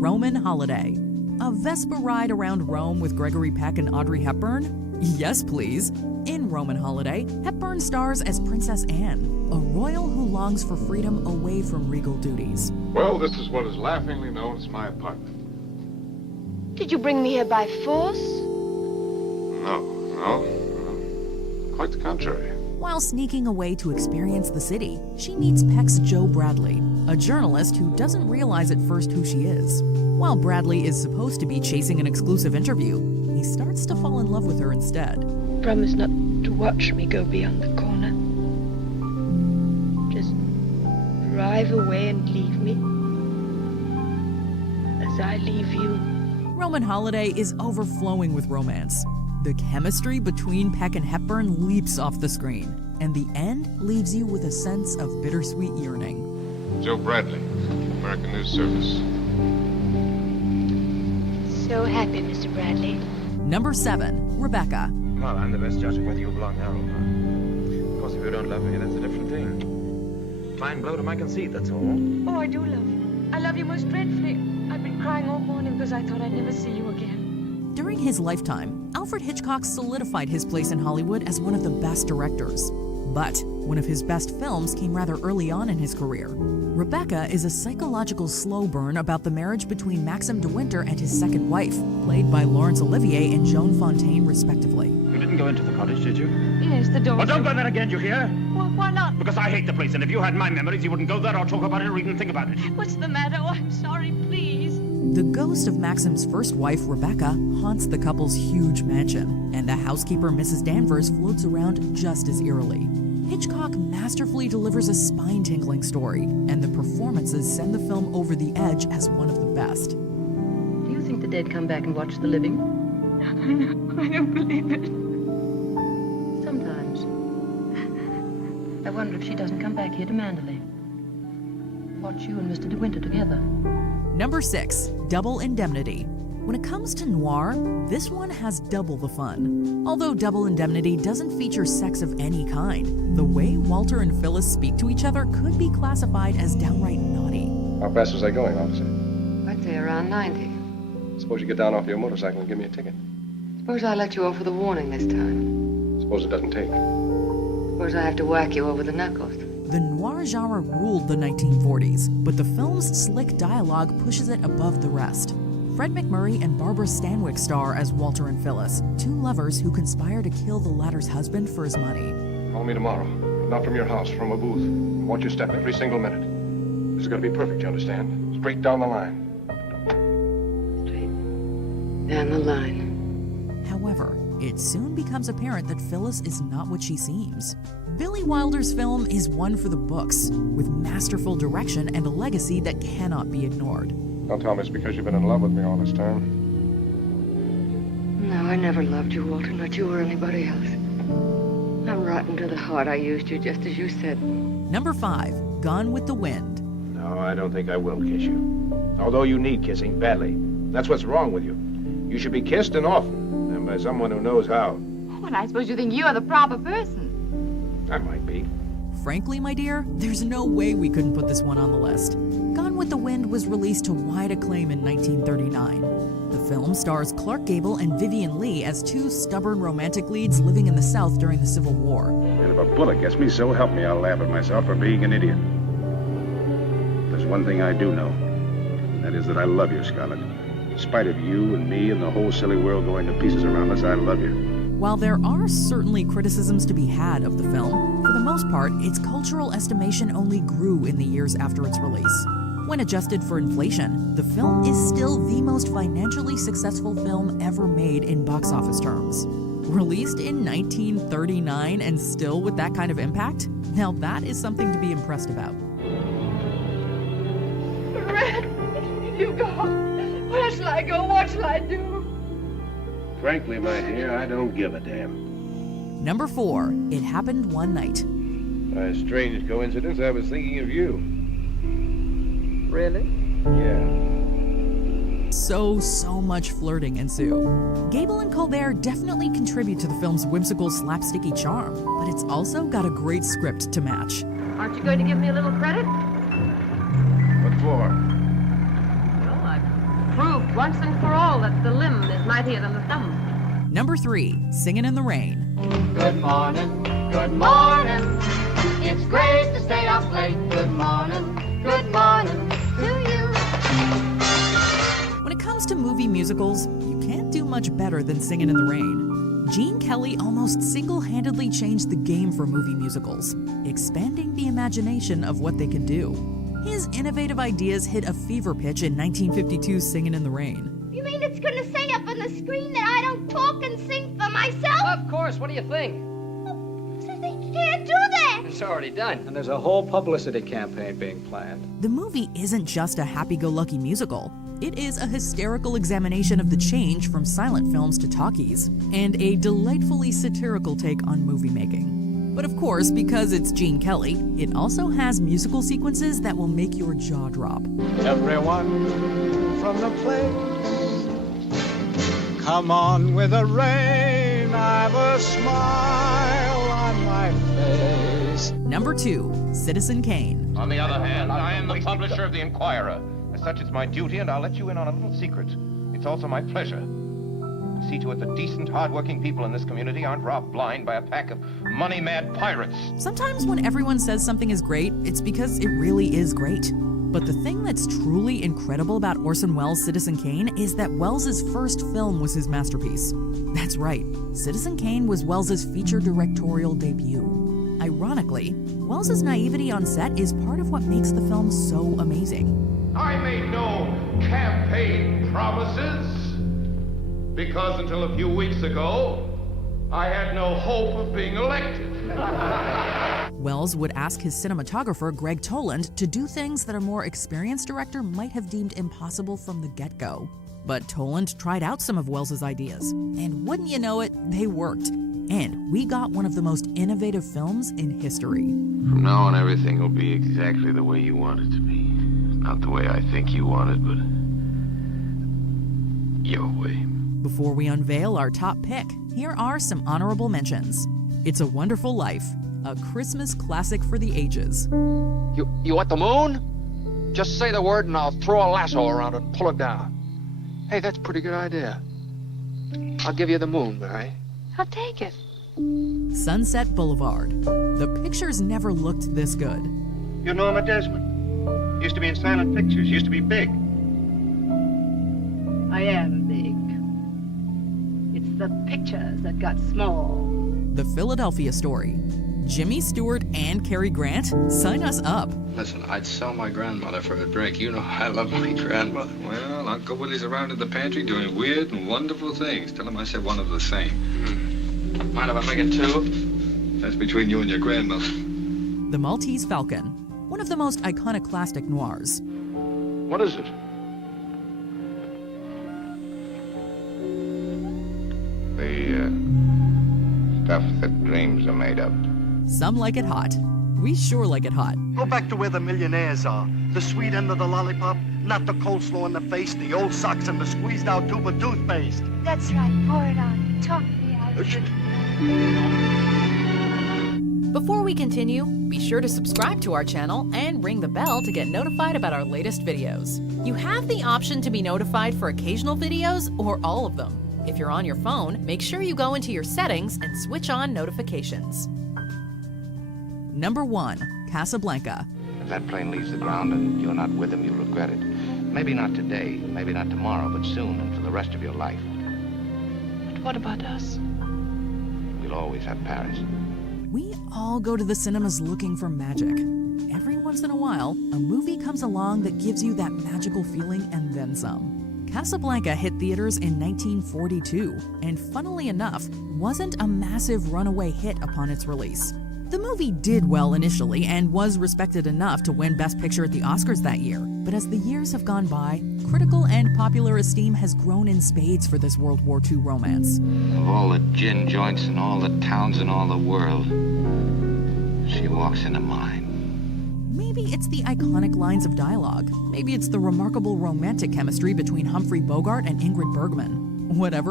Roman Holiday. A Vespa ride around Rome with Gregory Peck and Audrey Hepburn? Yes, please. In Roman Holiday, Hepburn stars as Princess Anne, a royal who longs for freedom away from regal duties. Well, this is what is laughingly known as my apartment. Did you bring me here by force? No. Quite the contrary. While sneaking away to experience the city, she meets Peck's Joe Bradley, a journalist who doesn't realize at first who she is. While Bradley is supposed to be chasing an exclusive interview, he starts to fall in love with her instead. Promise not to watch me go beyond the corner. Just drive away and leave me, as I leave you. Roman Holiday is overflowing with romance. The chemistry between Peck and Hepburn leaps off the screen, and the end leaves you with a sense of bittersweet yearning. Joe Bradley, American News Service. So happy, Mr. Bradley. Number 7, Rebecca. Well, I'm the best judge of whether you belong now or not. Of course, if you don't love me, that's a different thing. Fine blow to my conceit, that's all. Oh, I do love you. I love you most dreadfully. I've been crying all morning because I thought I'd never see you again. During his lifetime, Alfred Hitchcock solidified his place in Hollywood as one of the best directors. But one of his best films came rather early on in his career. Rebecca is a psychological slow burn about the marriage between Maxim de Winter and his second wife, played by Laurence Olivier and Joan Fontaine, respectively. You didn't go into the cottage, did you? Yes, the door. Well, don't go there again, you hear? Why not? Because I hate the place, and if you had my memories, you wouldn't go there or talk about it or even think about it. What's the matter? Oh, I'm sorry, please. The ghost of Maxim's first wife, Rebecca, haunts the couple's huge mansion, and the housekeeper, Mrs. Danvers, floats around just as eerily. Hitchcock masterfully delivers a spine-tingling story, and the performances send the film over the edge as one of the best. Do you think the dead come back and watch the living? I don't believe it. Sometimes. I wonder if she doesn't come back here to Manderley. Watch you and Mr. De Winter together. Number 6, Double Indemnity. When it comes to noir, this one has double the fun. Although Double Indemnity doesn't feature sex of any kind, the way Walter and Phyllis speak to each other could be classified as downright naughty. How fast was I going, officer? I'd say around 90. Suppose you get down off your motorcycle and give me a ticket. Suppose I let you off with a warning this time. Suppose it doesn't take. Suppose I have to whack you over the knuckles. The noir genre ruled the 1940s, but the film's slick dialogue pushes it above the rest. Fred MacMurray and Barbara Stanwyck star as Walter and Phyllis, two lovers who conspire to kill the latter's husband for his money. Call me tomorrow. Not from your house, from a booth. And watch your step every single minute. This is going to be perfect, you understand? Straight down the line. Straight down the line. However, it soon becomes apparent that Phyllis is not what she seems. Billy Wilder's film is one for the books, with masterful direction and a legacy that cannot be ignored. Don't tell me it's because you've been in love with me all this time. No, I never loved you, Walter, not you or anybody else. I'm rotten to the heart. I used you just as you said. Number 5, Gone with the Wind. No, I don't think I will kiss you. Although you need kissing badly. That's what's wrong with you. You should be kissed and often, and by someone who knows how. Well, I suppose you think you're the proper person. I might be. Frankly, my dear, there's no way we couldn't put this one on the list. Gone with the Wind was released to wide acclaim in 1939. The film stars Clark Gable and Vivien Leigh as two stubborn romantic leads living in the South during the Civil War. And if a bullet gets me, so help me, I'll laugh at myself for being an idiot. There's one thing I do know, and that is that I love you, Scarlett. In spite of you and me and the whole silly world going to pieces around us, I love you. While there are certainly criticisms to be had of the film, for the most part, its cultural estimation only grew in the years after its release. When adjusted for inflation, the film is still the most financially successful film ever made in box office terms. Released in 1939 and still with that kind of impact? Now that is something to be impressed about. Red, you go. Where shall I go? What shall I do? Frankly, my dear, I don't give a damn. Number 4, It Happened One Night. By a strange coincidence, I was thinking of you. Really? Yeah. So much flirting ensue. Gable and Colbert definitely contribute to the film's whimsical, slapsticky charm, but it's also got a great script to match. Aren't you going to give me a little credit? What for? Well, I've proved once and for all that the limb is mightier than the thumb. Number 3, Singin' in the Rain. Good morning, good morning. It's great to stay up late. Good morning to you. When it comes to movie musicals, you can't do much better than Singin' in the Rain. Gene Kelly almost single-handedly changed the game for movie musicals, expanding the imagination of what they can do. His innovative ideas hit a fever pitch in 1952's Singin' in the Rain. You mean it's gonna say up on the screen that I don't talk and sing for myself? Of course, what do you think? They can't do that! It's already done. And there's a whole publicity campaign being planned. The movie isn't just a happy-go-lucky musical. It is a hysterical examination of the change from silent films to talkies, and a delightfully satirical take on movie making. But of course, because it's Gene Kelly, it also has musical sequences that will make your jaw drop. Everyone from the place, come on with the rain, I've a smile on my face. Number 2, Citizen Kane. On the other hand, I am the publisher of the Inquirer. As such, it's my duty, and I'll let you in on a little secret. It's also my pleasure to see to it that decent, hard-working people in this community aren't robbed blind by a pack of money-mad pirates. Sometimes when everyone says something is great, it's because it really is great. But the thing that's truly incredible about Orson Welles' Citizen Kane is that Welles' first film was his masterpiece. That's right, Citizen Kane was Welles' feature directorial debut. Ironically, Welles' naivety on set is part of what makes the film so amazing. I made no campaign promises because until a few weeks ago, I had no hope of being elected. Welles would ask his cinematographer, Greg Toland, to do things that a more experienced director might have deemed impossible from the get-go. But Toland tried out some of Welles' ideas, and wouldn't you know it, they worked. And we got one of the most innovative films in history. From now on, everything will be exactly the way you want it to be. Not the way I think you want it, but your way. Before we unveil our top pick, here are some honorable mentions. It's a Wonderful Life, a Christmas classic for the ages. You want the moon? Just say the word and I'll throw a lasso around it and pull it down. Hey, that's a pretty good idea. I'll give you the moon, Mary. I'll take it. Sunset Boulevard. The pictures never looked this good. You're Norma Desmond. Used to be in silent pictures, used to be big. I am big. It's the pictures that got small. The Philadelphia Story. Jimmy Stewart and Cary Grant? Sign us up. Listen, I'd sell my grandmother for a drink. You know I love my grandmother. Well, Uncle Willie's around in the pantry doing weird and wonderful things. Tell him I said one of the same. Mind if I make it two? That's between you and your grandmother. The Maltese Falcon. One of the most iconoclastic noirs. What is it? The stuff that dreams are made of. Some like it hot. We sure like it hot. Go back to where the millionaires are. The sweet end of the lollipop, not the coleslaw in the face, the old socks, and the squeezed-out tube of toothpaste. That's right, pour it on. Talk me out of it. Before we continue, be sure to subscribe to our channel and ring the bell to get notified about our latest videos. You have the option to be notified for occasional videos or all of them. If you're on your phone, make sure you go into your settings and switch on notifications. Number 1, Casablanca. If that plane leaves the ground and you're not with him, you'll regret it. Maybe not today, maybe not tomorrow, but soon and for the rest of your life. But what about us? We'll always have Paris. We all go to the cinemas looking for magic. Every once in a while, a movie comes along that gives you that magical feeling and then some. Casablanca hit theaters in 1942, and funnily enough, wasn't a massive runaway hit upon its release. The movie did well initially and was respected enough to win Best Picture at the Oscars that year, but as the years have gone by, critical and popular esteem has grown in spades for this World War II romance. Of all the gin joints in all the towns in all the world, she walks into mine. Maybe it's the iconic lines of dialogue. Maybe it's the remarkable romantic chemistry between Humphrey Bogart and Ingrid Bergman. Whatever